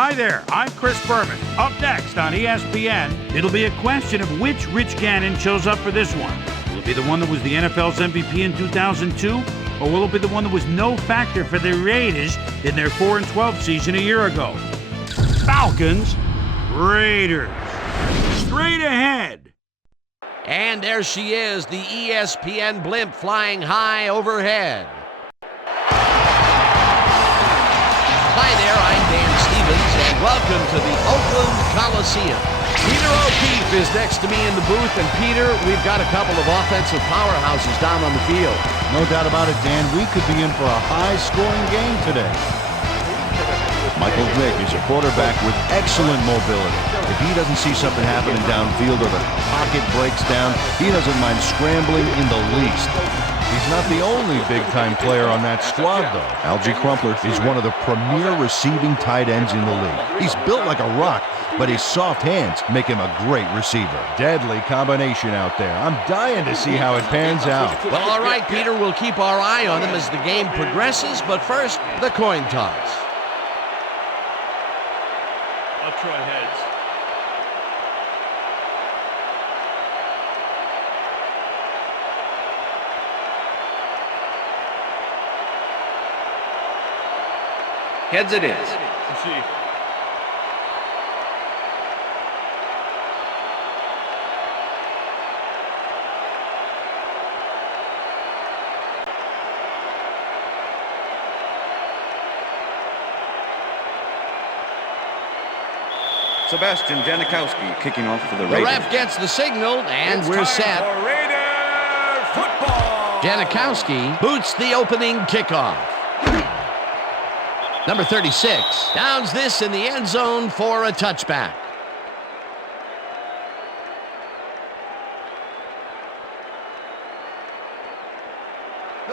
Hi there, I'm Chris Berman. Up next on ESPN, it'll be a question of which Rich Gannon shows up for this one. Will it be the one that was the NFL's MVP in 2002? Or will it be the one that was no factor for the Raiders in their 4-12 season a year ago? Falcons, Raiders. Straight ahead. And there she is, the ESPN blimp flying high overhead. Hi there, I'm Dan Stevens, and welcome to the Oakland Coliseum. Peter O'Keefe is next to me in the booth, and Peter, we've got a couple of offensive powerhouses down on the field. No doubt about it, Dan. We could be in for a high-scoring game today. Michael Vick is a quarterback with excellent mobility. If he doesn't see something happening downfield or the pocket breaks down, he doesn't mind scrambling in the least. He's not the only big-time player on that squad, though. Algie Crumpler is one of the premier receiving tight ends in the league. He's built like a rock, but his soft hands make him a great receiver. Deadly combination out there. I'm dying to see how it pans out. Well, all right, Peter, we'll keep our eye on him as the game progresses, but first, the coin toss. I'll try heads. Heads it is. Let's see. Sebastian Janikowski kicking off for the The Raiders. ref gets the signal, and we're set. For Raider football. Janikowski boots the opening kickoff. Number 36 downs this in the end zone for a touchback.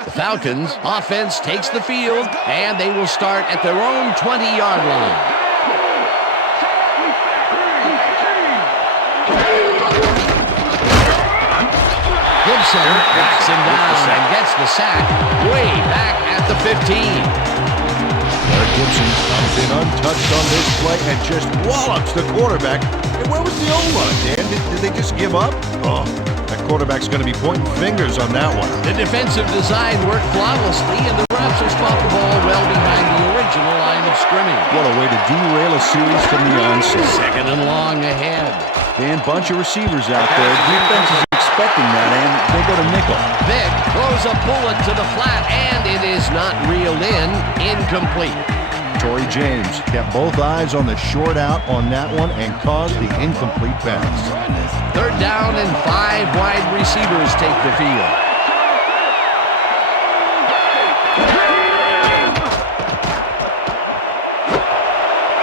The Falcons offense takes the field, and they will start at their own 20-yard line. Gibson backs him down and gets the sack way back at the 15. Eric Gibson comes in untouched on this play and just wallops the quarterback. And where was the O-line, Dan? Did they just give up? Oh, that quarterback's going to be pointing fingers on that one. The defensive design worked flawlessly, and the refs have spot the ball well behind the original line of scrimmage. What a way to derail a series from the onset. Second and long ahead. Dan, bunch of receivers out there. Defense is expecting that, and they go to nickel. Vick throws a bullet to the flat, and it is not reeled in. Incomplete. Torrey James kept both eyes on the short out on that one and caused the incomplete pass. Third down and 5 wide receivers take the field.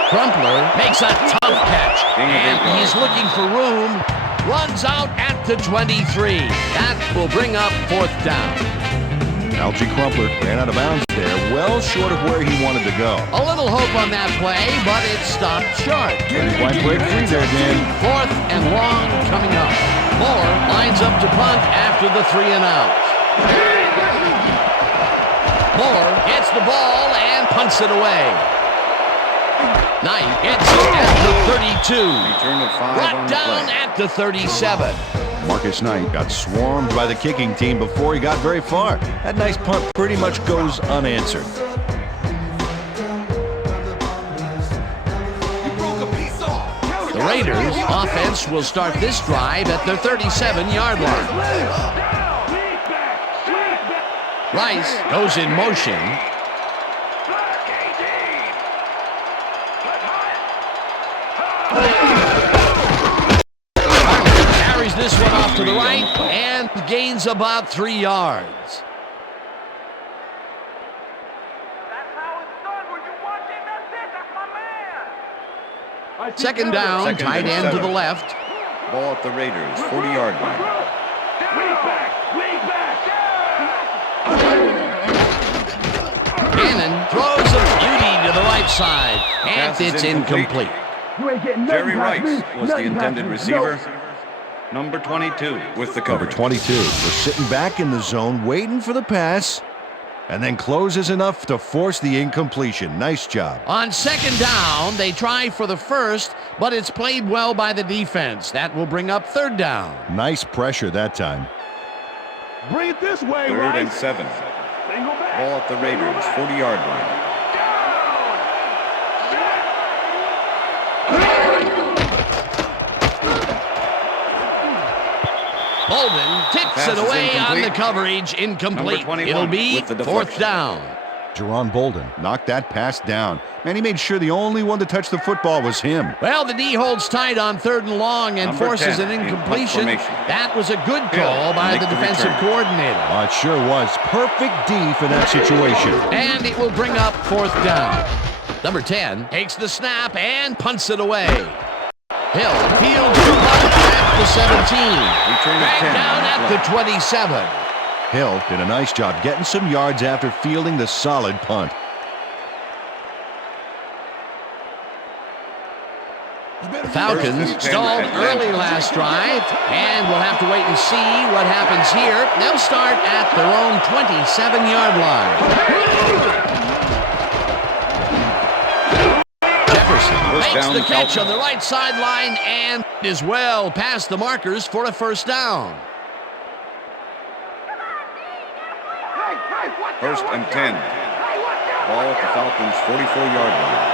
Crumpler makes a tough catch, and he's looking for room. Runs out at the 23. That will bring up 4th down. Algie Crumpler ran out of bounds there, well short of where he wanted to go. A little hope on that play, but it stopped short. Didn't quite break free there, Dan. 4th and long coming up. Moore lines up to punt after the 3 and out. Moore gets the ball and punts it away. Knight gets it at the 32. Return of 5 Brought on the down play. at the 37. Marcus Knight got swarmed by the kicking team before he got very far. That nice punt pretty much goes unanswered. The Raiders offense will start this drive at their 37-yard line. Rice goes in motion. Carries this one off to the right and gains about 3 yards. Second down, Second tight and end to 7. the left. Ball at the Raiders, 40-yard line. Gannon throws a beauty to the right side, and Pass is it's incomplete. incomplete. Jerry Rice was the intended receiver. Number 22 with the Number coverage. 22 was sitting back in the zone, waiting for the pass. And then closes enough to force the incompletion. Nice job. On second down, they try for the first, but it's played well by the defense. That will bring up third down. Nice pressure that time. Bring it this way, 3rd and 7. Ball at the Raiders, 40-yard line. Bolden tips it away on the coverage. Incomplete. It'll be fourth down. Jerron Bolden knocked that pass down. Man, he made sure the only one to touch the football was him. Well, the D holds tight on 3rd and long and forces an incompletion. That was a good call by the defensive coordinator. Oh, it sure was. Perfect D for that situation. And it will bring up fourth down. Number 10 takes the snap and punts it away. Hill fields at the 17. Back down at the 27. Hill did a nice job getting some yards after fielding the solid punt. The Falcons stalled early last drive, and we'll have to wait and see what happens here. They'll start at their own 27-yard line. Makes the catch on the right sideline and is well past the markers for a first down. 1st and 10. Ball at the Falcons' 44-yard line.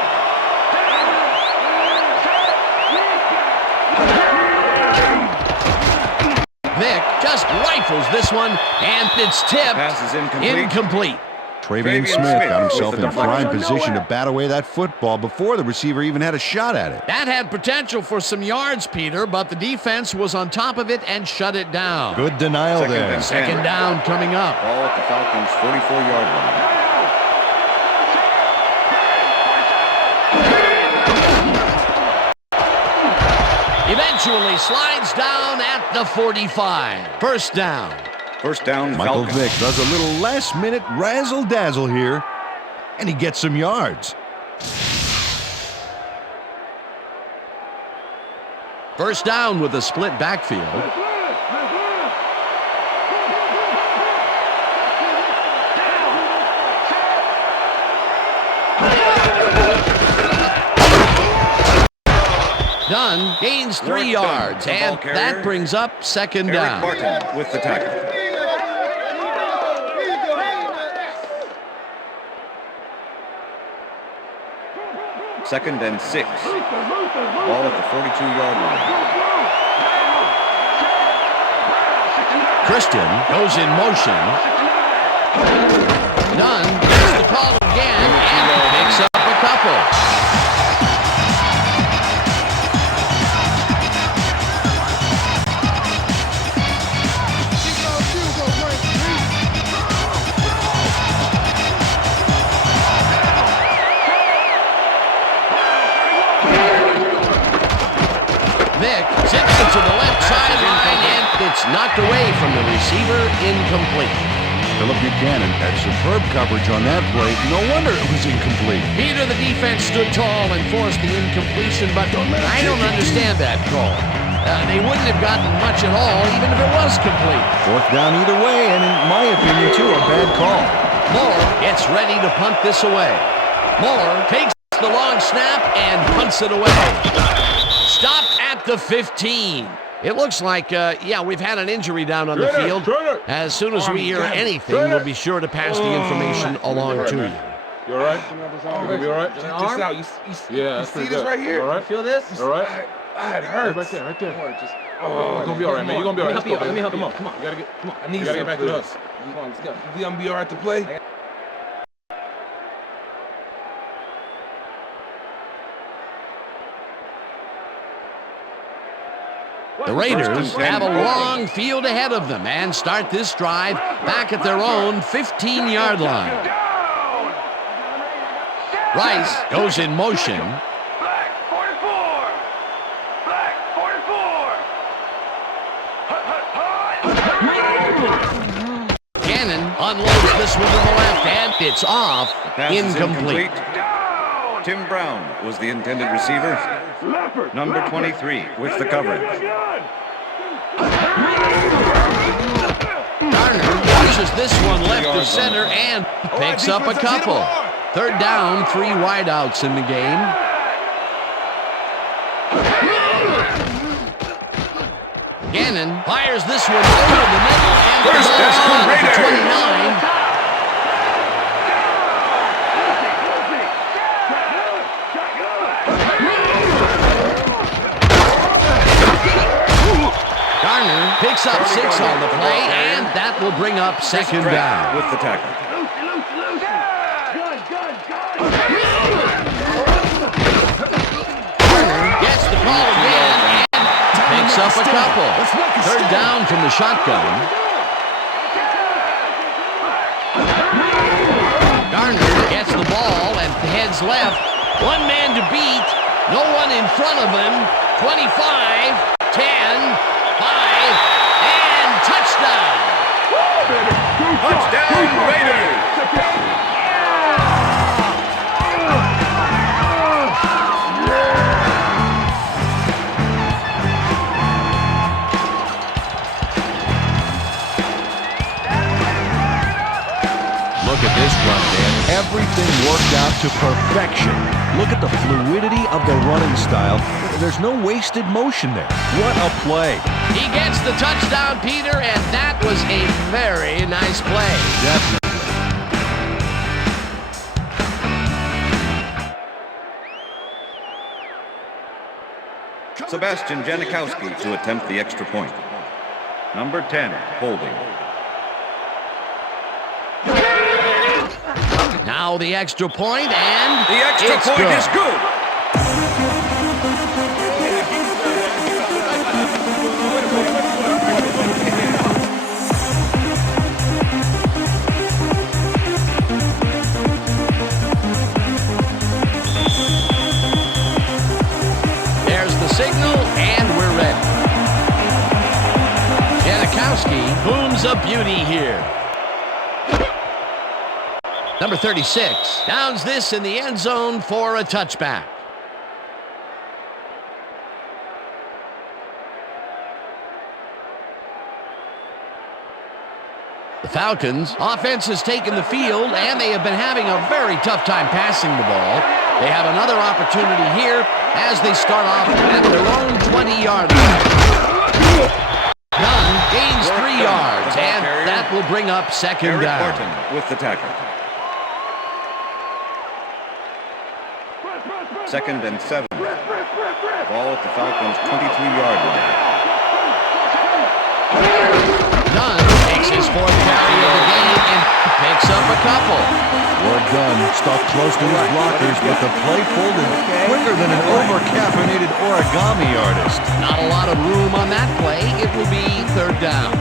Vic just rifles this one, and it's tipped. Pass is incomplete. Travian Smith got himself in prime position to bat away that football before the receiver even had a shot at it. That had potential for some yards, Peter, but the defense was on top of it and shut it down. Good denial there. Second down coming up. Ball at the Falcons' 44-yard line. Eventually slides down at the 45. First down. First down, Michael Falcons. Vick does a little last-minute razzle-dazzle here, and he gets some yards. First down with a split backfield. Dunn gains 3 yards, and that brings up second down. Eric Barton with the tackle. Second and 6. Ball at the 42-yard line. Christian goes in motion. Dunn gets the call again and picks up a couple. Vic zips it to the left sideline, and it's knocked away from the receiver, incomplete. Philip Buchanan had superb coverage on that play. No wonder it was incomplete. Peter, the defense stood tall and forced the incompletion, but I don't understand that call. They wouldn't have gotten much at all, even if it was complete. Fourth down either way, and in my opinion, too, a bad call. Moore gets ready to punt this away. Moore takes the long snap and punts it away. Stopped at the 15. It looks like, we've had an injury down on the field. As soon as we hear anything, we'll be sure to pass the information along to you. You all right? You gonna be all right? Just out. You see this right here? All right. Feel this? All right. It hurts. Right there. You're gonna be all right, man. You're gonna be all right. Let me help you. Come on. You gotta get. Come on. I need you gotta get back to us. Come on, let's go. You gonna be all right to play? The Raiders have a long field ahead of them and start this drive back at their own 15-yard line. Rice goes in motion. Black 44. Black 44. Gannon unloads this one to the left, and it's off. Incomplete. Tim Brown was the intended receiver. Number 23 with the coverage. Garner goes Pushes this one left of center and picks up a couple. Third down, 3 wideouts in the game. Gannon fires this one over the middle and the ball's caught at the 29. Garner picks up 6 on the play, and that will bring up second down. With the tackle. Garner gets the call again and picks up a couple. Third down from the shotgun. Garner gets the ball and heads left. One man to beat. No one in front of him. 25, 10, 5, and touchdown! Touchdown, Raiders! Look at this run, Dan. Everything worked out to perfection. Look at the fluidity of the running style. There's no wasted motion there. What a play. He gets the touchdown, Peter, and that was a very nice play. Definitely. Sebastian Janikowski to attempt the extra point. Number 10, holding. Now the extra point, and The extra it's point good. is good. There's the signal, and we're ready. Janikowski booms a beauty here. Number 36 downs this in the end zone for a touchback. The Falcons offense has taken the field, and they have been having a very tough time passing the ball. They have another opportunity here as they start off at their own 20-yard line. Nunn gains 3 yards, and that will bring up second Eric down. Barton with the tackle. Second and 7. Ball at the Falcons' 23-yard line. Nunn takes his 4th carry of the game and picks up a couple. Well done. Stuck close to his blockers, but the play folded quicker than an over-caffeinated origami artist. Not a lot of room on that play. It will be third down.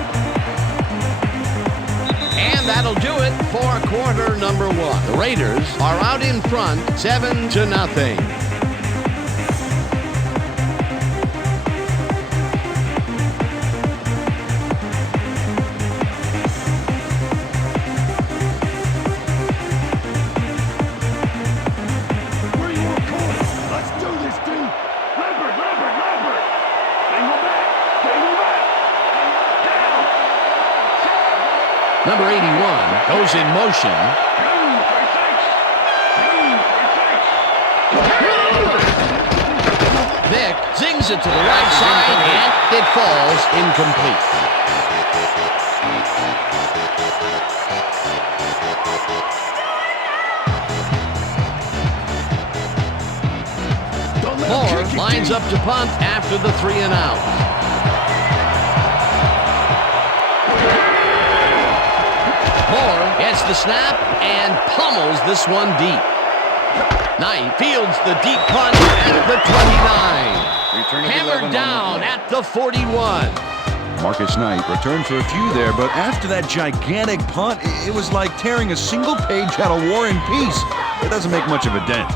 And that'll do it for quarter number 1. The Raiders are out in front, 7-0. Number 81 goes in motion. Vick zings it to the right side, and it falls incomplete. Moore lines up to punt after the 3 and out. Moore gets the snap and pummels this one deep. Knight fields the deep punt at the 29. Hammered down at the 41. Marcus Knight returned for a few there, but after that gigantic punt, it was like tearing a single page out of War and Peace. It doesn't make much of a dent.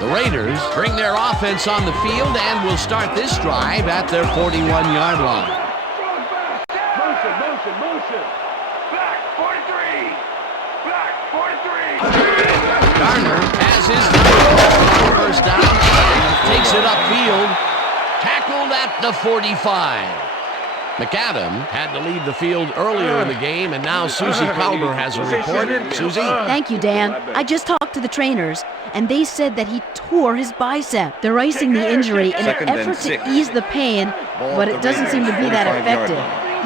The Raiders bring their offense on the field and will start this drive at their 41-yard line. Garner has his first down and takes it upfield. Tackled at the 45. McAdam had to leave the field earlier in the game, and now Susie Calder has a report. Susie? Thank you, Dan. I just talked to the trainers, and they said that he tore his bicep. They're icing the injury in an effort to ease the pain, but it doesn't seem to be that effective.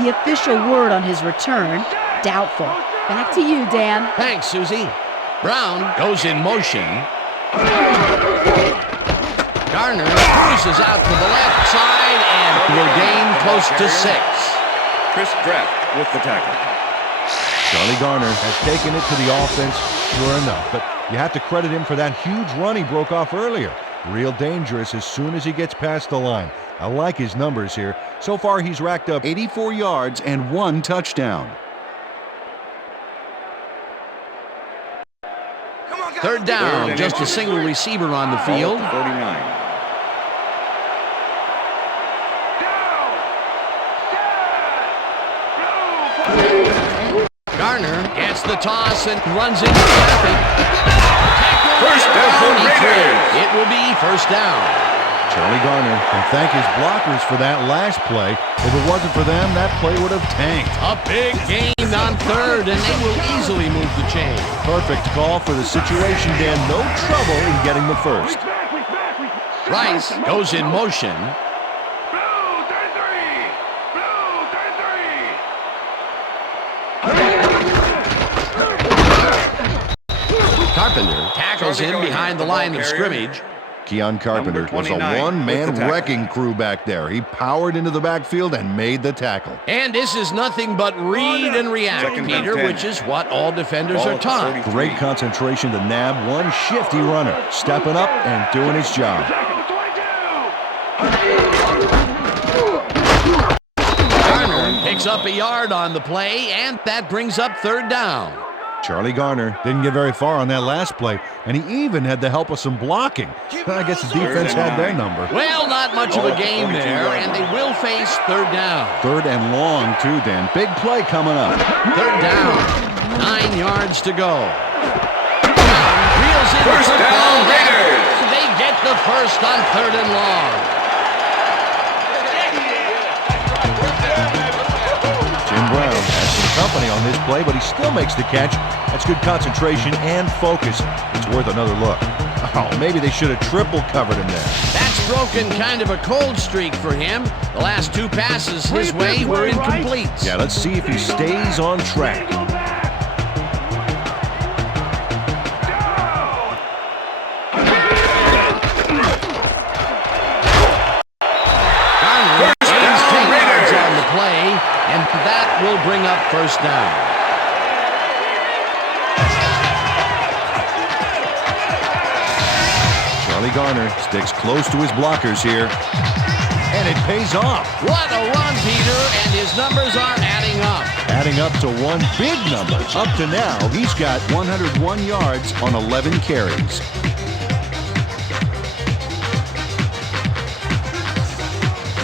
The official word on his return, doubtful. Back to you, Dan. Thanks, Susie. Brown goes in motion. Garner cruises out to the left side and will gain close to 6. Chris Draft with the tackle. Charlie Garner has taken it to the offense, sure enough, but you have to credit him for that huge run he broke off earlier. Real dangerous as soon as he gets past the line. I like his numbers here. So far, he's racked up 84 yards and 1 touchdown. Third down, just a single receiver on the field. 49. Garner gets the toss and runs into traffic. First down, Raiders. It will be first down. Charlie Garner can thank his blockers for that last play. If it wasn't for them, that play would have tanked. A big gain on third, and they will easily move the chain. Perfect call for the situation, Dan. No trouble in getting the first. Rice goes in motion. Carpenter tackles him behind the line of scrimmage. Keon Carpenter was a one-man wrecking crew back there. He powered into the backfield and made the tackle. And this is nothing but read and react, Peter, which is what all defenders are taught. Great concentration to nab one shifty runner, stepping up and doing his job. Garner picks up a yard on the play, and that brings up third down. Charlie Garner didn't get very far on that last play, and he even had the help of some blocking. I guess the defense had their number. Well, not much of a game there, and they will face third down. Third and long, too, Dan. Big play coming up. Third down, 9 yards to go. Reels in First down, Raiders. They get the first on third and long. Jim Brown has some company on this play, but he still makes the catch. That's good concentration and focus. It's worth another look. Oh, maybe they should have triple covered him there. That's broken kind of a cold streak for him. The last 2 passes his way were incomplete. Yeah, let's see if he stays on track. Garner gains 10 yards on the play, and that will bring up first down. Charlie Garner sticks close to his blockers here, and it pays off. What a run, Peter, and his numbers are adding up. Adding up to one big number. Up to now, he's got 101 yards on 11 carries.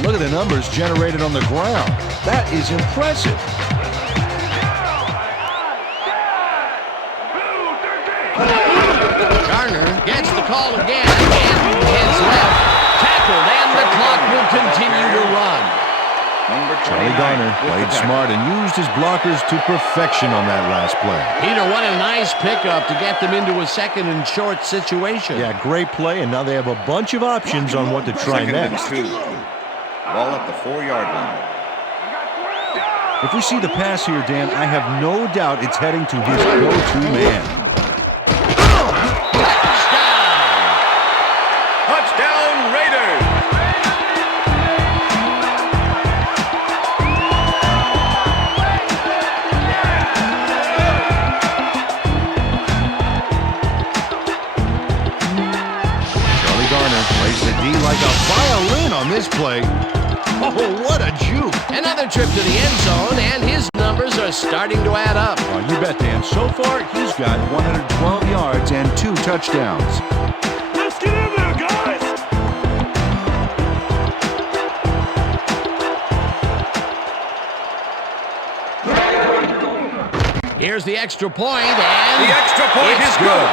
Look at the numbers generated on the ground. That is impressive. Garner gets the call again, and his left tackled, and the clock will continue to run. Charlie Garner played smart and used his blockers to perfection on that last play. Peter, what a nice pickup to get them into a second and short situation. Yeah, great play, and now they have a bunch of options on what to try next. Second and 2. Ball at the 4-yard line. If we see the pass here, Dan, I have no doubt it's heading to his go-to man. Touchdown, Raiders! Charlie Garner plays the D like a violin on this play. Oh, what a juke. Another trip to the end zone, and his numbers are starting to add up. Oh, you bet, Dan. So far, he's got 112 yards and 2 touchdowns. Let's get in there, guys! Here's the extra point, and The extra point is good.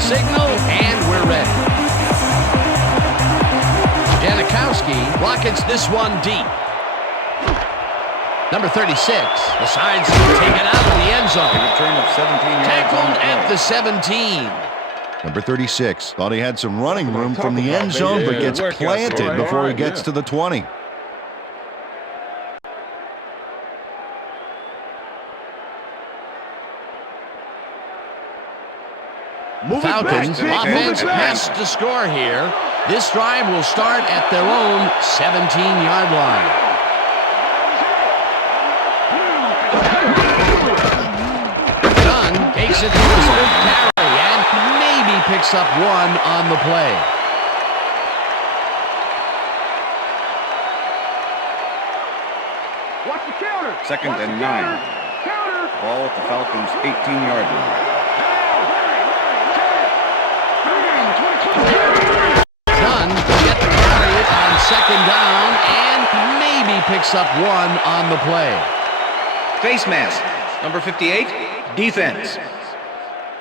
the signal, and we're ready. Janikowski rockets this one deep. Number 36 decides to take it out of the end zone. A return of 17 yards. Tackled at the 17. Number 36 thought he had some running room from the end zone, but gets planted before he gets to the 20. Falcons offense has to score here. This drive will start at their own 17-yard line. Dunn takes it to his fifth carry and maybe picks up one on the play. Watch the counter. Second and 9. Ball at the Falcons' 18-yard line. Dunn will get the carry on second down and maybe picks up one on the play. Face mask, number 58, defense.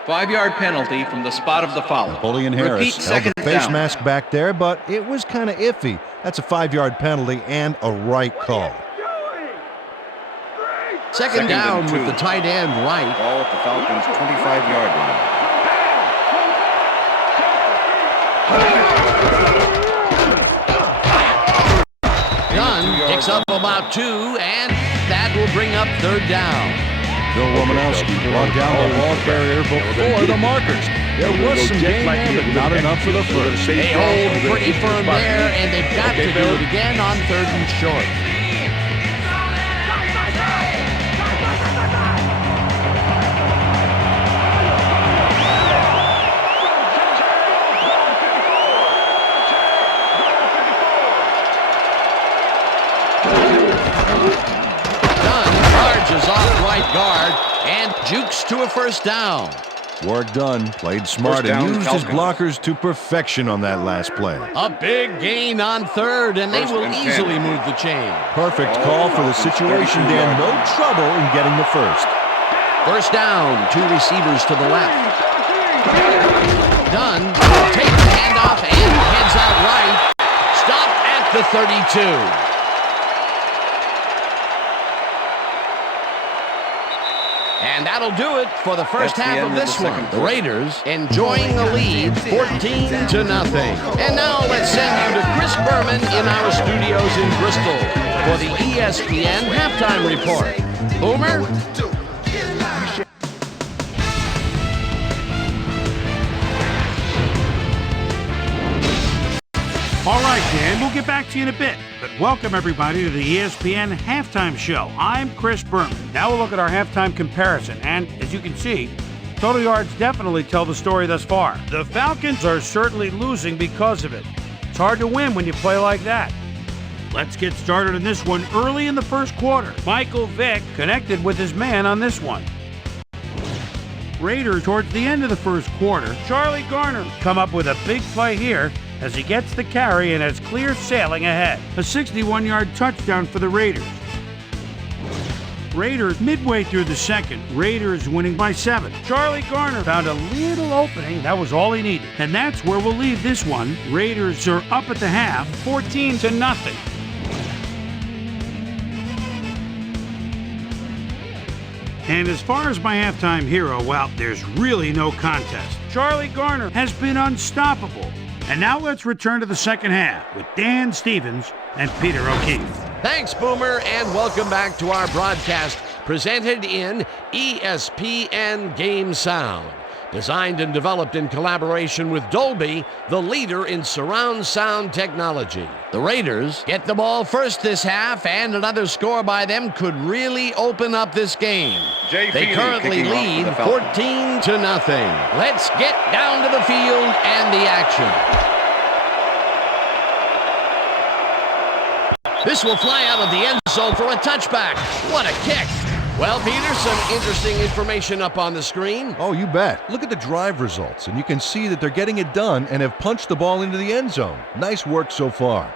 5-yard penalty from the spot of the foul. Napoleon Harris held second the face down. mask back there, but it was kind of iffy. That's a 5-yard penalty and a right call. Second down and with 2. the tight end right. Ball at the Falcons' 25-yard line. Dunn picks up about 2, and that will bring up third down. Bill Romanowski brought down the ball carrier before the markers. There was some game there, but not enough for the first. They hold pretty firm there, and they've got to do it again on third and short. Off right guard and jukes to a first down. Work done. Played smart First down, and used his Falcons. blockers to perfection on that last play. A big gain on third, and they First will and 10. easily move the chain. Perfect call for the situation, Dan. No trouble in getting the first. First down, 2 receivers to the left. Dunn takes the handoff and heads out right. Stopped at the 32. And that'll do it for the first That's the half end of of the this second one. The quarter. Raiders enjoying the lead, 14-0. And now let's send you to Chris Berman in our studios in Bristol for the ESPN halftime report. Boomer? All right, Dan, we'll get back to you in a bit. But welcome, everybody, to the ESPN Halftime Show. I'm Chris Berman. Now we'll look at our halftime comparison. And as you can see, total yards definitely tell the story thus far. The Falcons are certainly losing because of it. It's hard to win when you play like that. Let's get started on this one early in the first quarter. Michael Vick connected with his man on this one. Raiders towards the end of the first quarter. Charlie Garner come up with a big play here as he gets the carry and has clear sailing ahead. A 61-yard touchdown for the Raiders. Raiders midway through the second. Raiders winning by 7. Charlie Garner found a little opening. That was all he needed. And that's where we'll leave this one. Raiders are up at the half, 14-0. And as far as my halftime hero, well, there's really no contest. Charlie Garner has been unstoppable. And now let's return to the second half with Dan Stevens and Peter O'Keefe. Thanks, Boomer, and welcome back to our broadcast presented in ESPN Game Sound. Designed and developed in collaboration with Dolby, the leader in surround sound technology. The Raiders get the ball first this half, and another score by them could really open up this game. Jay They Feely currently kicking off for lead the Falcons. 14-0. Let's get down to the field and the action. This will fly out of the end zone for a touchback. What a kick. Well, Peter, some interesting information up on the screen. Oh, you bet. Look at the drive results, and you can see that they're getting it done and have punched the ball into the end zone. Nice work so far.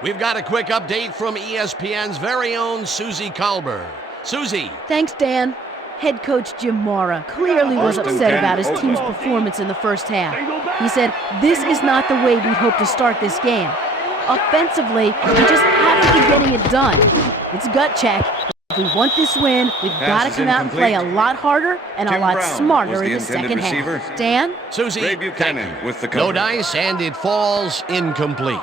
We've got a quick update from ESPN's very own Susie Kalber. Susie. Thanks, Dan. Head coach Jim Mora clearly was upset about his team's performance in the first half. He said, "This is not the way we'd hoped to start this game. Offensively, we just haven't been getting it done. It's gut check. If we want this win, we've got to come out and play a lot harder and a lot smarter in the second half." Dan? Susie, Ray Buchanan with the no cover. dice, and it falls incomplete.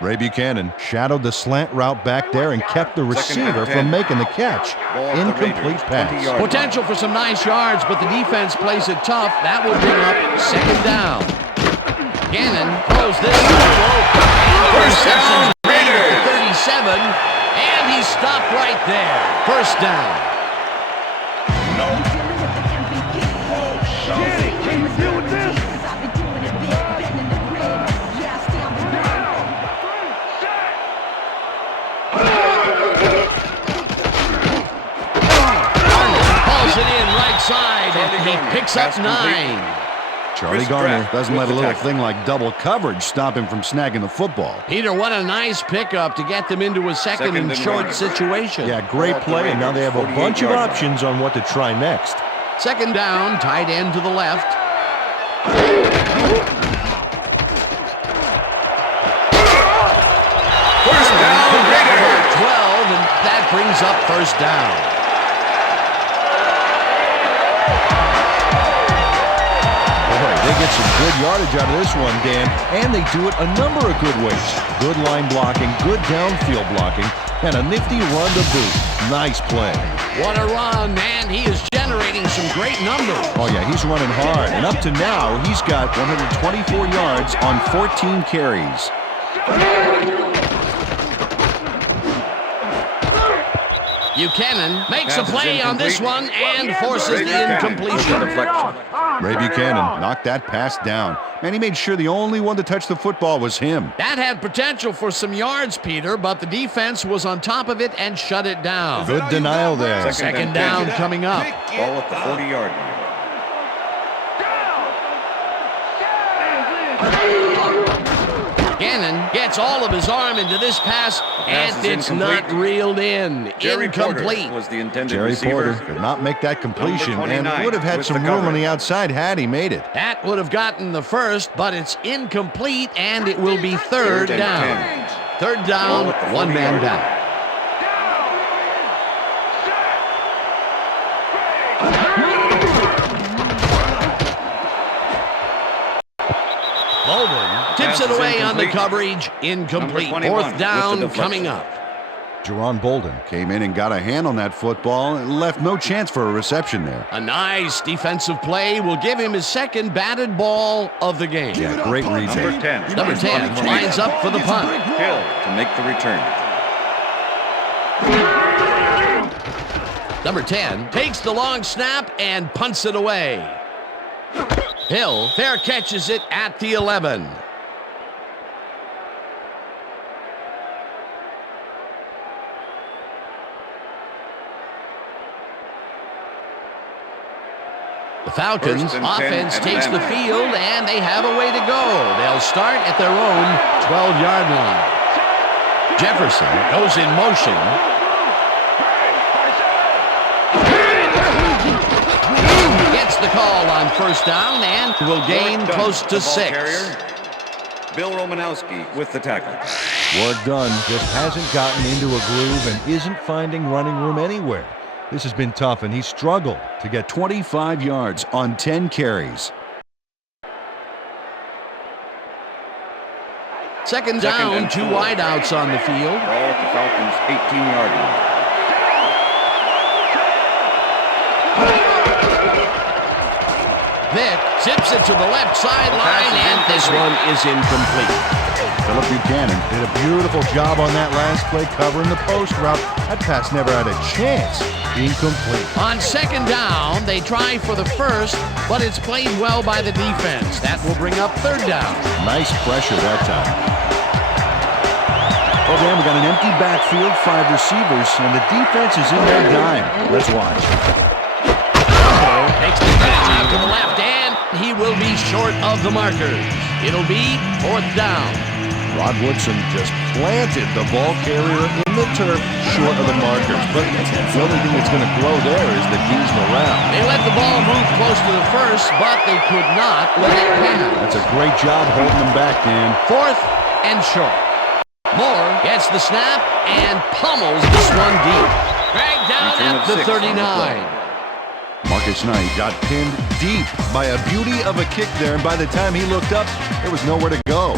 Ray Buchanan shadowed the slant route back there and kept the receiver from making the catch. Incomplete pass. Potential for some nice yards, but the defense plays it tough. That will bring up second down. Gannon throws this first down, 37, and he's stopped right there. First down. Pulls it in right side, and he picks up 9. Charlie Garner doesn't let a little thing like double coverage stop him from snagging the football. Peter, what a nice pickup to get them into a second and short situation. Yeah, great play, and now they have a bunch of options on what to try next. Second down, tight end to the left. First down, Raiders. 12, and that brings up first down. They get some good yardage out of this one, Dan, and they do it a number of good ways. Good line blocking, good downfield blocking, and a nifty run to boot. Nice play. What a run, and he is generating some great numbers. Oh, yeah, he's running hard, and up to now, he's got 124 yards on 14 carries. Buchanan makes a play on this one and forces the incompletion. Ray Buchanan knocked that pass down. Man, he made sure the only one to touch the football was him. That had potential for some yards, Peter, but the defense was on top of it and shut it down. Good denial there. Second down coming up. Ball at the 40-yard line. Gannon gets all of his arm into this pass, and it's not reeled in. Jerry Incomplete. Porter was the intended Jerry receiver. Porter could not make that completion Number and 29 would have had with some the room cover. on the outside had he made it. That would have gotten the first, but it's incomplete, and it will be third Third and down. 10. Third down, Ball at the one man 40-yard down. Bolden tips it Pass is away on the incomplete. coverage. Incomplete. Number 21 Fourth with down the deflection. coming up. Jerron Bolden came in and got a hand on that football and left no chance for a reception there. A nice defensive play will give him his second batted ball of the game. Yeah, great read there. Number 10. Number 10 lines up for the punt. Hill to make the return. Number 10 takes the long snap and punts it away. Hill fair catches it at the 11. The Falcons First and 10 offense at takes the Atlanta. field, and they have a way to go. They'll start at their own 12-yard line. Jefferson goes in motion. Gets the call on first down and will gain Work done. close The to ball 6. carrier, Bill Romanowski with the tackle. Work done, just hasn't gotten into a groove and isn't finding running room anywhere. This has been tough, and he struggled to get 25 yards on 10 carries. Second Second down, and 2 4. wideouts on the field. Ball at the Falcons' 18-yard line. Vic zips it to the left sideline, and this one is incomplete. Philip Buchanan did a beautiful job on that last play covering the post route. That pass never had a chance. Incomplete. On second down, they try for the first, but it's played well by the defense. That will bring up third down. Nice pressure that time. Well, Dan, we got an empty backfield, 5 receivers, and the defense is in their dime. Let's watch. Takes the catch out to the left, and he will be short of the markers. It'll be fourth down. Rod Woodson just planted the ball carrier in the turf short of the markers. But the only thing that's going to grow there is the D's morale. They let the ball move close to the first, but they could not let it pass. That's a great job holding them back, Dan. 4th and short. Moore gets the snap and pummels this one deep. Dragged down at the 39. Marcus Knight got pinned deep by a beauty of a kick there, and by the time he looked up, there was nowhere to go.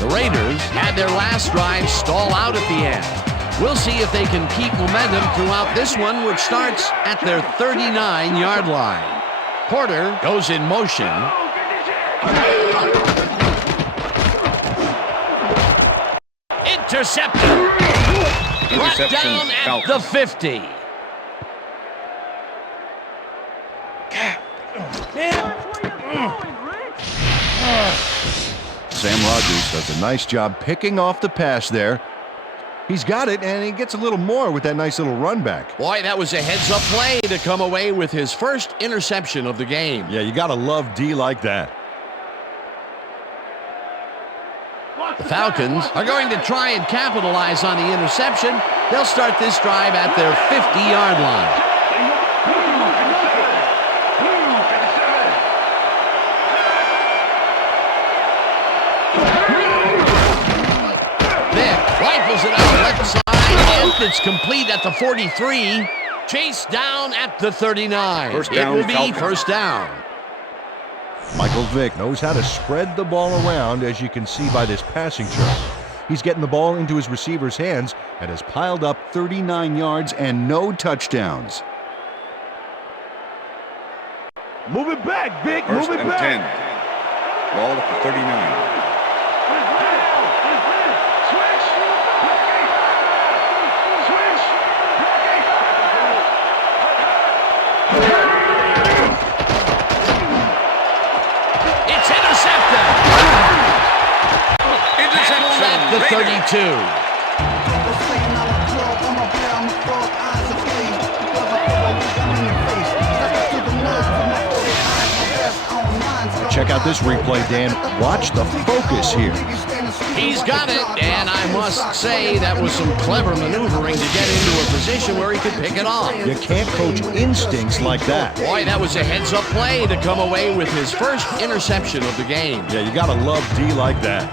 The Raiders had their last drive stall out at the end. We'll see if they can keep momentum throughout this one, which starts at their 39-yard line. Porter goes in motion. Intercepted. Brought down at the 50. Sam Rogers does a nice job picking off the pass there. He's got it, and he gets a little more with that nice little run back. Boy, that was a heads-up play to come away with his first interception of the game. Yeah, you got to love D like that. The Falcons are going to try and capitalize on the interception. They'll start this drive at their 50-yard line. Rifles it out left side, and it's complete at the 43. Chased down at the 39. It will be first down. Michael Vick knows how to spread the ball around, as you can see by this passing chart. He's getting the ball into his receiver's hands and has piled up 39 yards and no touchdowns. Move it back, Vic. First Move it and back. 10. Ball at the 39. It's intercepted. Intercepted at the 32. Check out this replay, Dan. Watch the focus here. He's got it, and I must say that was some clever maneuvering to get into a position where he could pick it off. You can't coach instincts like that. Boy, that was a heads-up play to come away with his first interception of the game. Yeah, you got to love D like that.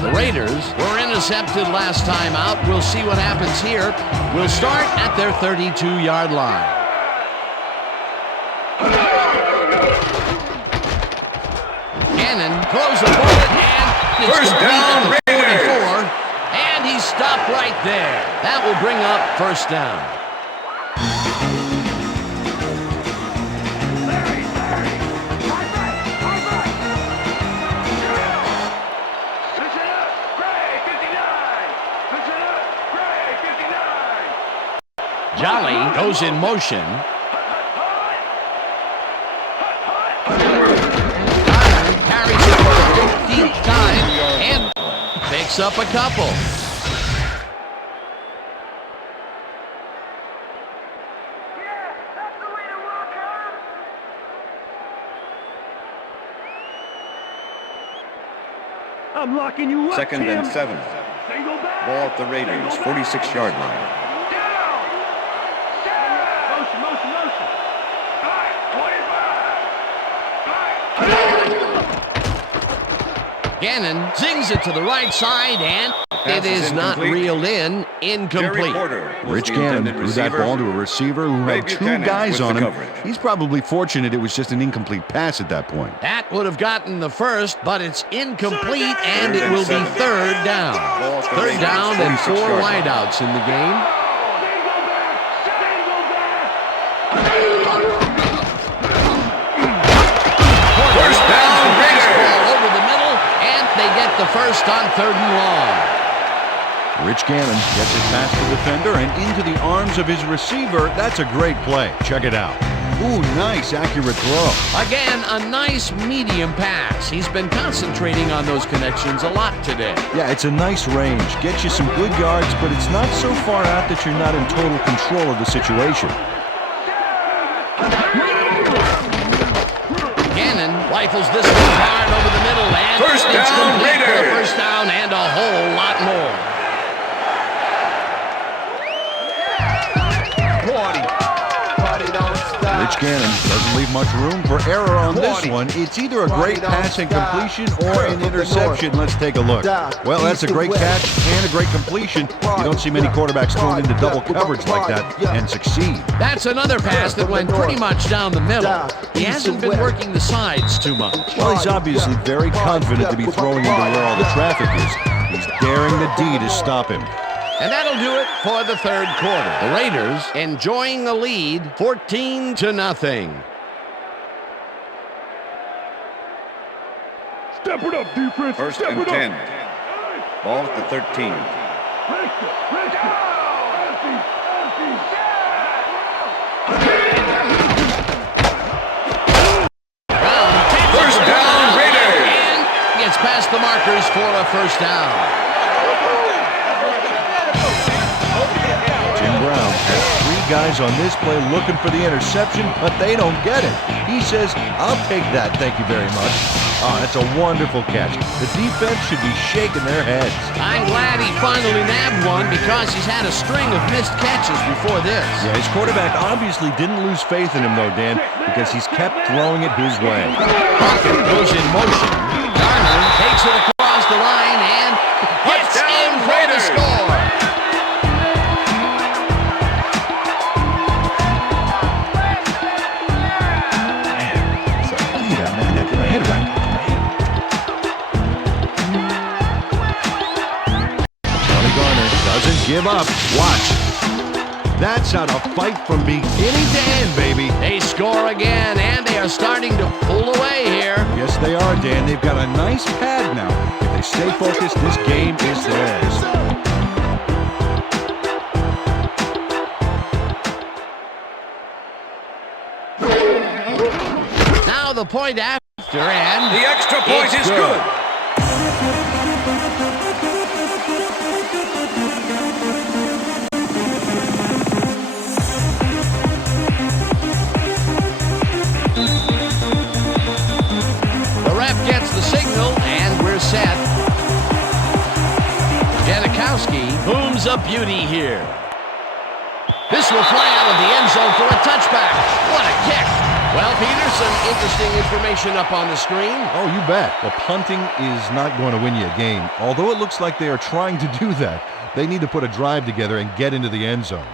The Raiders were intercepted last time out. We'll see what happens here. We'll start at their 32-yard line. Gannon throws the bullet, and it's First down, at the 44, Raiders. and he stopped right there. That will bring up first down. Jolly goes in motion. Carries it for the 15th time and picks up a couple. I'm locking you up. Second Tim. and 7. Ball at the Raiders, 46-yard line. Gannon zings it to the right side, and it is not incomplete. reeled in. Incomplete. Rich Gannon threw that ball to a receiver who had two guys on him. He's probably fortunate it was just an incomplete pass at that point. That would have gotten the first, but it's incomplete, and it will be third down. Third down and 4 wideouts in the game. First down, Ball over the middle, and they get the first on 3rd and long. Rich Gannon gets it past the defender and into the arms of his receiver. That's a great play. Check it out. Ooh, nice, accurate throw. Again, a nice medium pass. He's been concentrating on those connections a lot today. Yeah, it's a nice range. Gets you some good yards, but it's not so far out that you're not in total control of the situation. Gannon Rifles this one hard over the middle, and First it's down, complete for the Raiders. first down and a whole lot more. Rich Gannon doesn't leave much room for error on this one. It's either a great pass and completion or an interception. Let's take a look. Well, that's a great catch and a great completion. You don't see many quarterbacks thrown into double coverage like that and succeed. That's another pass that went pretty much down the middle. He hasn't been working the sides too much. Well, he's obviously very confident to be throwing into where all the traffic is. He's daring the D to stop him. And that'll do it for the third quarter. The Raiders enjoying a lead, 14-0. Step it up, defense. First Step and it 10. up. Ball at the 13. First down, Raiders. And gets past the markers for a first down. Jim Brown has 3 guys on this play looking for the interception, but they don't get it. He says, I'll take that, thank you very much. Oh, that's a wonderful catch. The defense should be shaking their heads. I'm glad he finally nabbed one because he's had a string of missed catches before this. Yeah, his quarterback obviously didn't lose faith in him, though, Dan, because he's kept throwing it his way. Pocket goes in motion. Garner takes it across the line and hits in for the score. Doesn't give up. Watch. That's how to fight from beginning to end, baby. They score again, and they are starting to pull away here. Yes, they are, Dan. They've got a nice pad now. If they stay focused, this game is theirs. Now the point after, and The extra point is good. Gets the signal, and we're set. Janikowski booms a beauty here. This will fly out of the end zone for a touchback. What a kick. Well, Peter, some interesting information up on the screen. Oh, you bet. Well, punting is not going to win you a game. Although it looks like they are trying to do that, they need to put a drive together and get into the end zone.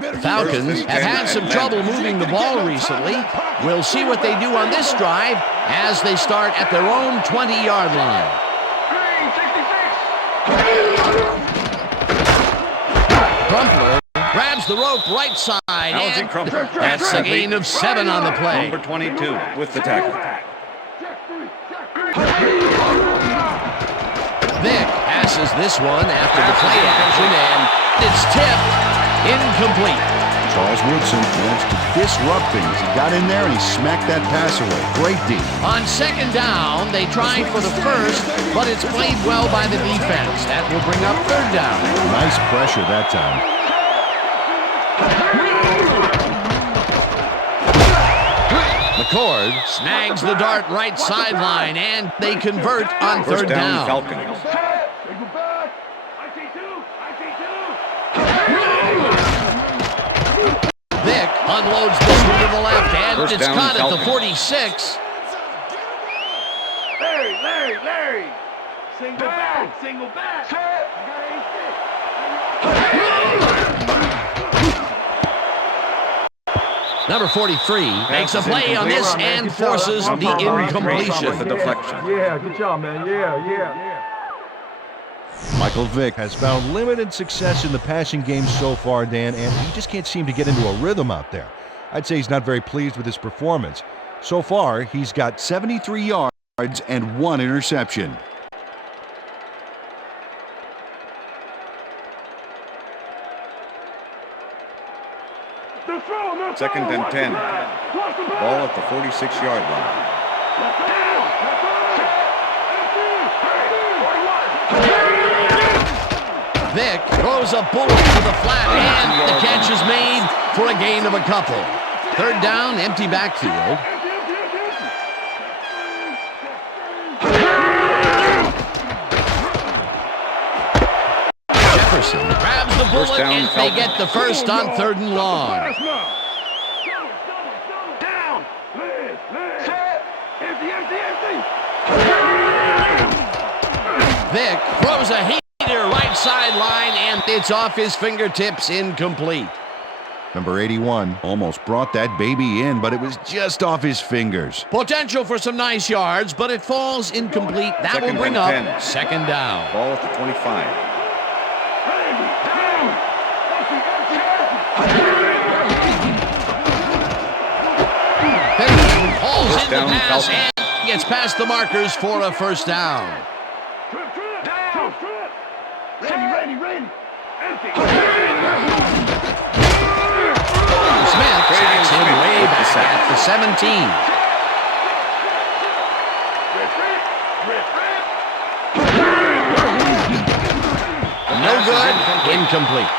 The Falcons have had some trouble moving the ball recently. We'll see what they do on this drive as they start at their own 20-yard line. Crumpler grabs the rope right side, and that's a gain of 7 on the play. Number 22 with the tackle. Vick passes this one after the play action, and it's tipped. Incomplete. Charles Woodson wants to disrupt things. He got in there and he smacked that pass away. Great D. On second down, they tried for the first, but it's played well by the defense. That will bring up third down. Nice pressure that time. McCord snags the dart right sideline, and they convert on First third down. Falcons. Vick unloads this one to the left, and First it's down, caught at the Falcons. 46. Larry. Single back. Number 43 makes a play on this and forces the With the incompletion. deflection. Yeah, good job, man. Yeah. Michael Vick has found limited success in the passing game so far, Dan, and he just can't seem to get into a rhythm out there. I'd say he's not very pleased with his performance. So far, he's got 73 yards and 1 interception. Second and 10. Ball at the 46-yard line. Vick throws a bullet to the flat, and the catch is made for a gain of a couple. Third down, empty backfield. Jefferson grabs the bullet, and they get the first on 3rd and long. Vick throws a heater right sideline, and it's off his fingertips, incomplete. Number 81 almost brought that baby in, but it was just off his fingers. Potential for some nice yards, but it falls incomplete. That will bring up 2nd down. Ball at the 25. Hauls in the pass and gets past the markers for a 1st down. Smith sacks him way back at the 17. No good, incomplete.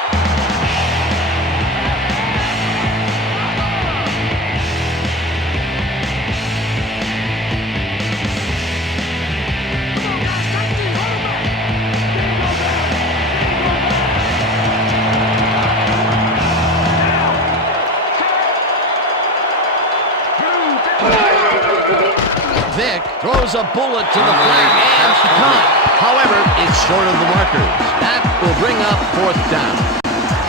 Vick throws a bullet to the flat and caught. However, it's short of the markers. That will bring up 4th down.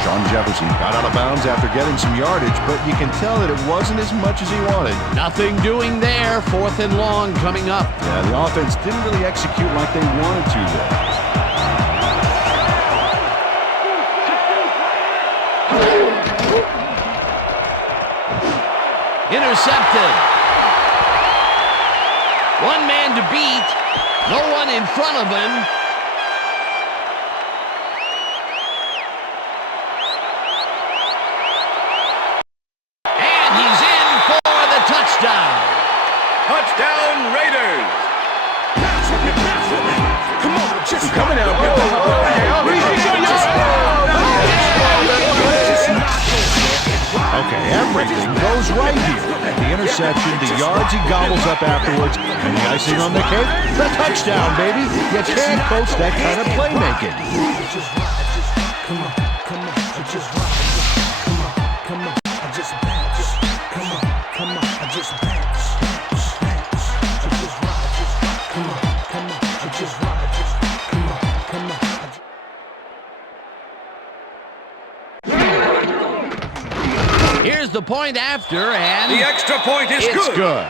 Sean Jefferson got out of bounds after getting some yardage, but you can tell that it wasn't as much as he wanted. Nothing doing there. 4th and long coming up. Yeah, the offense didn't really execute like they wanted to there. Intercepted. One man to beat. No one in front of him. And he's in for the touchdown. Touchdown, Raiders! Come on, just coming out. Okay, everything goes right here. The interception, the yards he gobbles up afterwards, and the icing on the cake, the touchdown, baby. You can't coach that kind of playmaking. Here's the point after, and The extra point is it's good. good.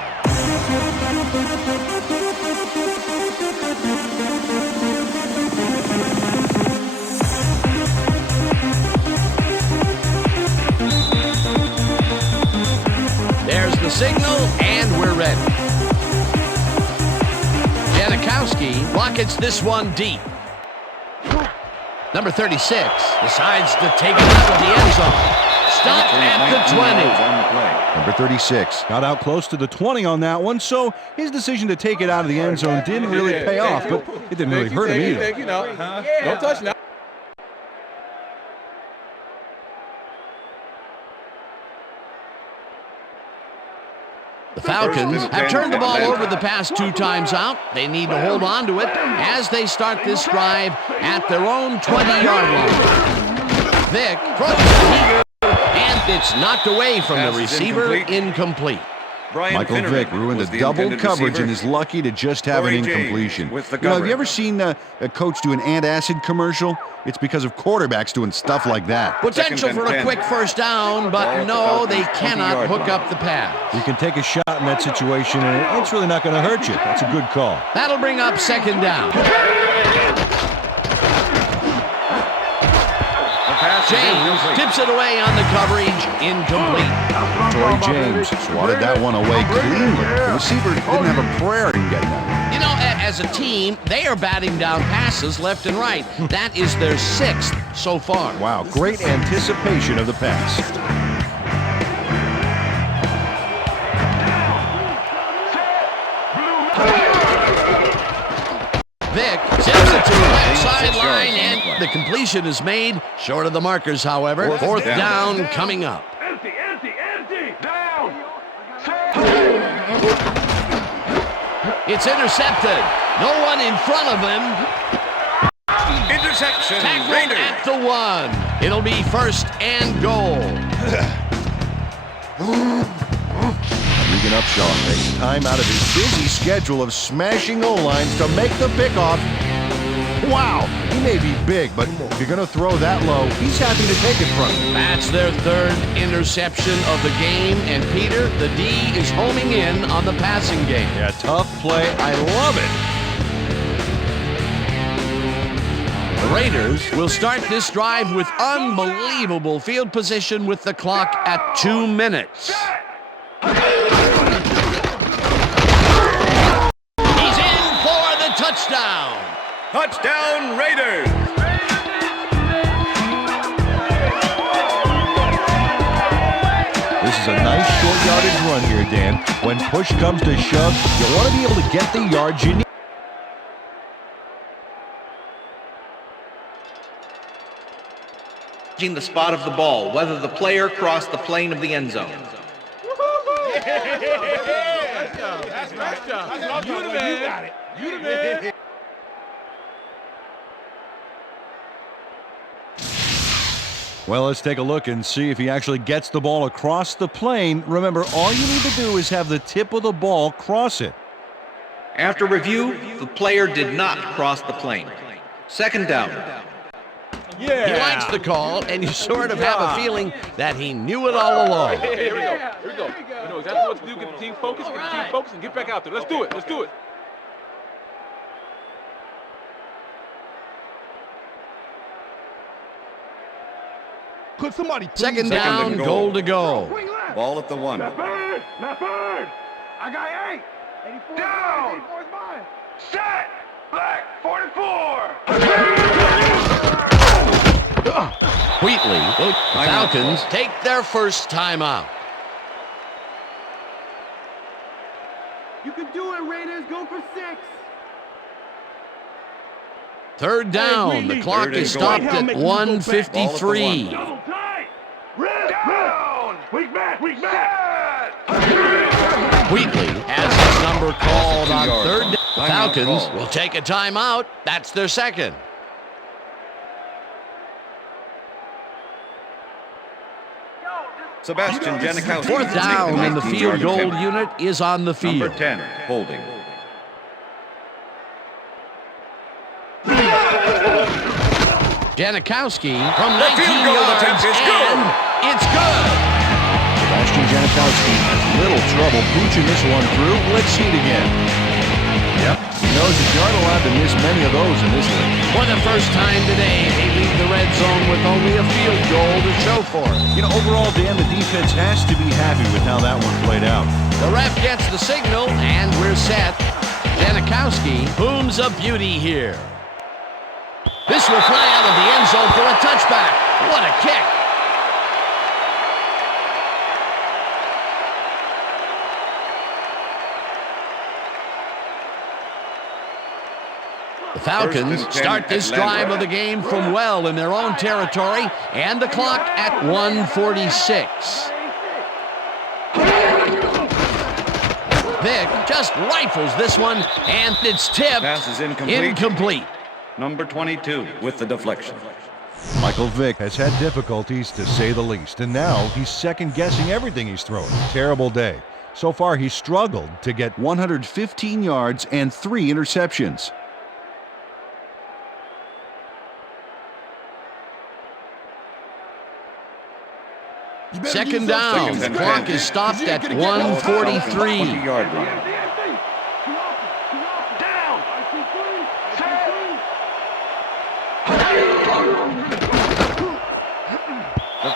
There's the signal, and we're ready. Janikowski rockets this one deep. Number 36 decides to take it out of the end zone. Stop at the 20. Number 36 got out close to the 20 on that one, so his decision to take it out of the end zone didn't really pay off, but it didn't really hurt him either. Don't touch now. The Falcons have turned the ball over the past 2 times out. They need to hold on to it as they start this drive at their own 20-yard line. Vick throws the heater, and it's knocked away from the receiver, incomplete. Michael Vick ruined a double coverage and is lucky to just have an incompletion. Have you ever seen a coach do an antacid commercial? It's because of quarterbacks doing stuff like that. Potential for a quick 1st down, but no, they cannot hook up the pass. You can take a shot in that situation, and it's really not going to hurt you. That's a good call. That'll bring up 2nd down. James tips it away on the coverage, incomplete. Troy James swatted that one away cleanly. The receiver didn't have a prayer in getting that. You know, as a team, they are batting down passes left and right. That is their 6th so far. Wow, great anticipation of the pass. Vick Vick sends it to the left sideline, and the completion is made. Short of the markers, however. Fourth down coming up. Empty, down. It's intercepted. No one in front of him. Interception. Tackled at the 1. It'll be first and goal. Regan Upshaw takes time out of his busy schedule of smashing O-lines to make the pickoff. Wow, he may be big, but if you're going to throw that low, he's happy to take it from you. That's their third interception of the game, and Peter, the D, is homing in on the passing game. Yeah, tough play. I love it. The Raiders will start this drive with unbelievable field position with the clock at 2 minutes. He's in for the touchdown. Touchdown, Raiders! This is a nice short yardage run here, Dan. When push comes to shove, you want to be able to get the yards you need. The spot of the ball, whether the player crossed the plane of the end zone. Nice job. You the man. You the man. Well, let's take a look and see if he actually gets the ball across the plane. Remember, all you need to do is have the tip of the ball cross it. After review, the player did not cross the plane. Second down. Yeah. He likes the call, and you sort of have a feeling that he knew it all along. Here we go. You know exactly what to do. Get the team focused, and get back out there. Let's do it. Could somebody Second down, goal to go. Ball at the 1. Left bird. I got 8. 84. Down. 84 is mine. Set. Black 44. Wheatley, the Falcons take their first timeout. You can do it, Raiders. Go for 6. Third down, the clock is stopped at 1:53. Double tight. Red down. Weak back. Wheatley has his number called on third down. The Falcons will take a timeout. That's their second. Sebastian Janikowski. Fourth down, and the field goal unit is on the field. Number 10, holding. Janikowski from 19 field goal yards, attempt is good. and it's good. Sebastian Janikowski has little trouble pooching this one through. Let's see it again. Yep, he knows that you aren't allowed to miss many of those in this league. For the first time today, they leave the red zone with only a field goal to show for it. You know, overall, Dan, the defense has to be happy with how that one played out. The ref gets the signal, and we're set. Janikowski booms a beauty here. This will fly out of the end zone for a touchback. What a kick. The Falcons start this drive of the game from well in their own territory, and the clock at 1:46. Vick just rifles this one, and it's tipped. Pass is incomplete. Incomplete. Number 22 with the deflection. Michael Vick has had difficulties, to say the least, and now he's second-guessing everything he's throwing. Terrible day. So far, he's struggled to get 115 yards and 3 interceptions. Second down. The clock is stopped at 1:43. 20-yard line.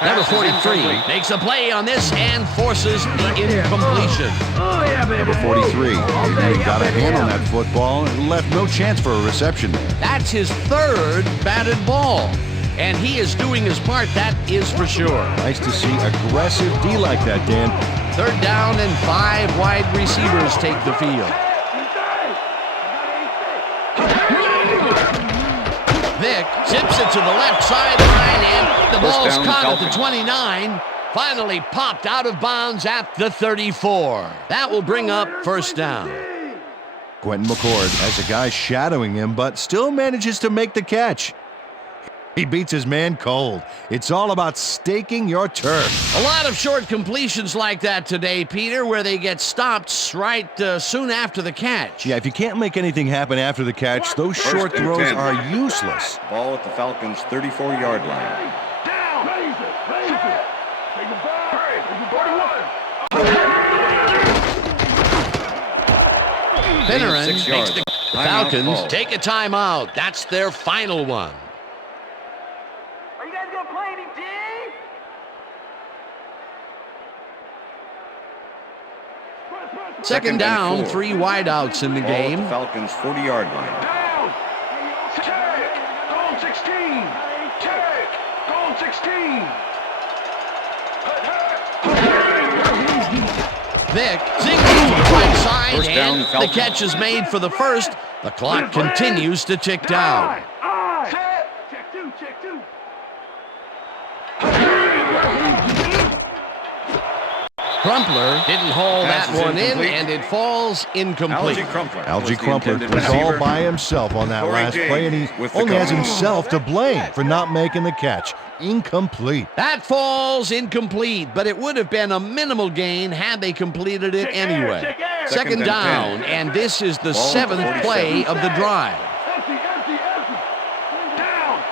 Number 43 makes a play on this and forces the incompletion. Number 43, he got a hand on that football and left no chance for a reception there. That's his third batted ball, and he is doing his part, that is for sure. Nice to see aggressive D like that, Dan. Third down, and 5 wide receivers take the field. zips it to the left sideline, and the ball's down, caught at the Falcons. 29. Finally popped out of bounds at the 34. That will bring up first down. Quentin McCord has a guy shadowing him, but still manages to make the catch. He beats his man cold. It's all about staking your turf. A lot of short completions like that today, Peter, where they get stopped right soon after the catch. Yeah, if you can't make anything happen after the catch, those short and throws 10. are useless. Ball at the Falcons' 34-yard line. Down. Raise it. Take it back. 41. Finneran 6 makes yards. the Timeout Falcons call. take a timeout. That's their final one. Are you guys gonna play any D? Second down, 3 wideouts in the Ball at game. the Falcons' 40-yard line. Down. Check. Goal 16. Check. Goal 16. Vic zinging to the right side, First down, and the Falcons. catch is made for the first. The clock continues to tick down. Check two. Check two. Crumpler didn't haul that Pass is one in, incomplete. and it falls incomplete. Algie Crumpler was all by himself on that Corey last play, and he James with the only has cover. himself to blame for not making the catch. Incomplete. That falls incomplete, but it would have been a minimal gain had they completed it anyway. check air. Second Second and down, 10. and this is the Ball at the 7th 47. play of the drive. Empty. Down.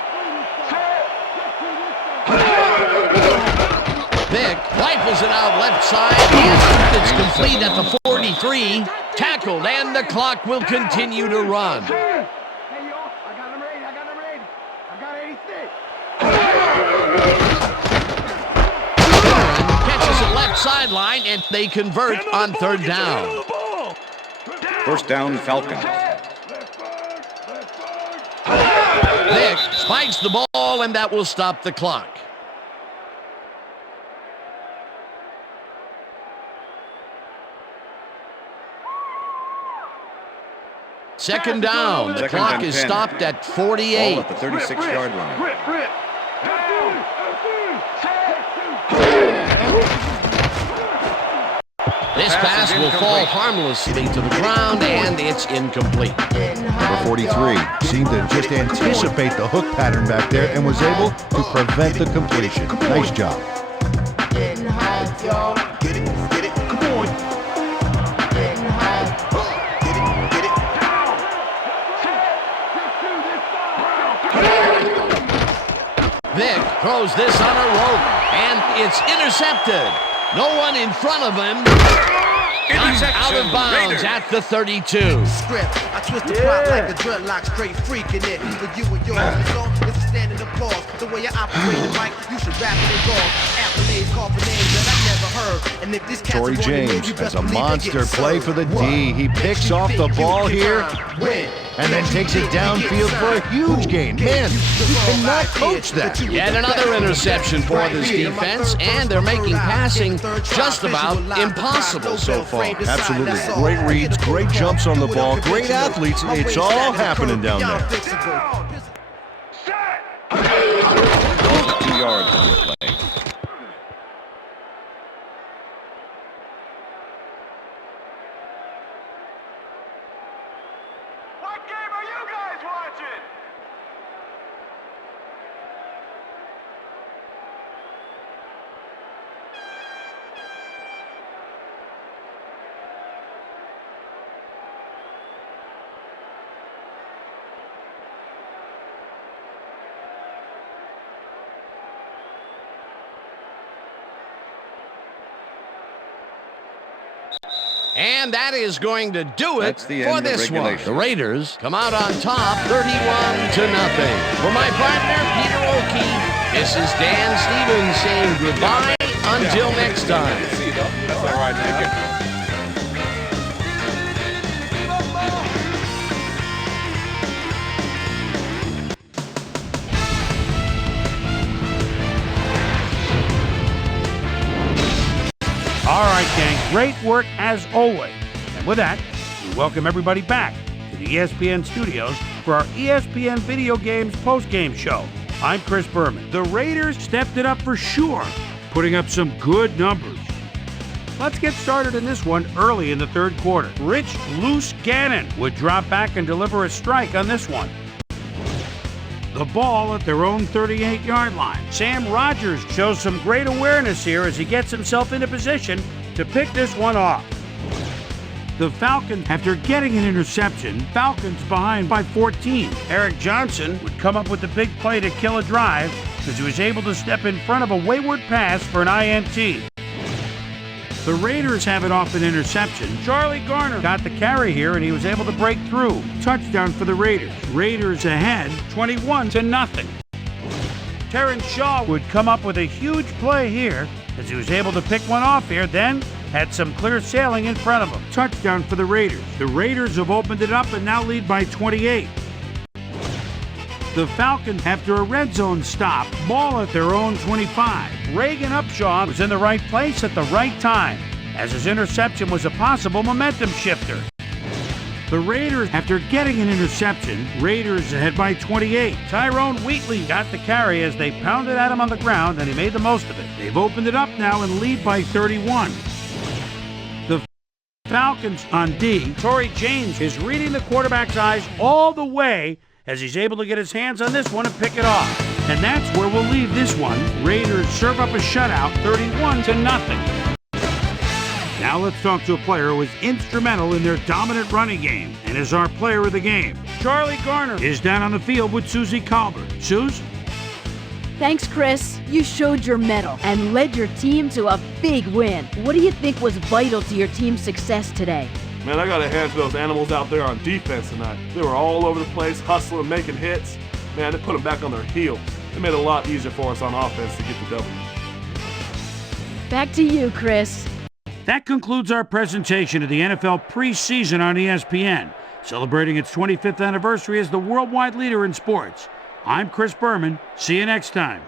Vic rifles it out left side, and it's complete at the 43. Tackled, and the clock will continue to run. Hey, y'all. I got number 80. I got 86. Catches it left sideline, and they convert on third down. First down, Falcons. Vic spikes the ball, and that will stop the clock. Second down. The Second clock and is 10. stopped at Ball 48. at the 36-yard line. Rip. Down. This pass will fall harmlessly to the ground, and it's incomplete. Number 43 seemed to just anticipate the hook pattern back there and was able to prevent the completion. Nice job. Vic throws this on a rope, and it's intercepted. No one in front of him. Out of bounds at the 32. Script. I twist the plot like a dreadlock, straight freaking it. For you and yours, so it's a standing applause. The way I operate the mic, you should rap it and roll. Accolades call for names that I never heard. And if this cat's Tory a running man, James you has best a believe they monster get play served. for the D. He picks off the ball here and then takes it downfield for a huge gain. Man, you cannot coach that. Yet another interception for this defense, and they're making passing just about impossible so far. Absolutely. Great reads, great jumps on the ball, great athletes. It's all happening down there. Set. 2 yards on the play. What game are you guys watching? And that is going to do it That's the for end of this one. regulation. The Raiders come out on top 31-0. For my partner, Peter O'Keefe, this is Dan Stevens saying goodbye until next time. That's all right, nigga. All right, gang. Great work as always. And with that, we welcome everybody back to the ESPN studios for our ESPN Video Games postgame show. I'm Chris Berman. The Raiders stepped it up for sure, putting up some good numbers. Let's get started in this one early in the third quarter. Rich Loose Gannon would drop back and deliver a strike on this one. The ball at their own 38-yard line. Sam Rogers shows some great awareness here as he gets himself into position to pick this one off. The Falcons, after getting an interception, Falcons behind by 14. Eric Johnson would come up with the big play to kill a drive as he was able to step in front of a wayward pass for an INT. The Raiders have it off an interception. Charlie Garner got the carry here and he was able to break through. Touchdown for the Raiders. Raiders ahead 21-0. Terrence Shaw would come up with a huge play here as he was able to pick one off here, then had some clear sailing in front of him. Touchdown for the Raiders. The Raiders have opened it up and now lead by 28. The Falcons, after a red zone stop, ball at their own 25. Reagan Upshaw was in the right place at the right time, as his interception was a possible momentum shifter. The Raiders, after getting an interception, Raiders ahead by 28. Tyrone Wheatley got the carry as they pounded at him on the ground, and he made the most of it. They've opened it up now and lead by 31. The Falcons on D. Torrey James is reading the quarterback's eyes all the way as he's able to get his hands on this one and pick it off. And that's where we'll leave this one. Raiders serve up a shutout, 31-0. Now let's talk to a player who was instrumental in their dominant running game and is our player of the game. Charlie Garner is down on the field with Susie Colbert. Suze? Thanks, Chris. You showed your mettle and led your team to a big win. What do you think was vital to your team's success today? Man, I got a hand for those animals out there on defense tonight. They were all over the place, hustling, making hits. Man, they put them back on their heels. It made it a lot easier for us on offense to get the W. Back to you, Chris. That concludes our presentation of the NFL preseason on ESPN, celebrating its 25th anniversary as the worldwide leader in sports. I'm Chris Berman. See you next time.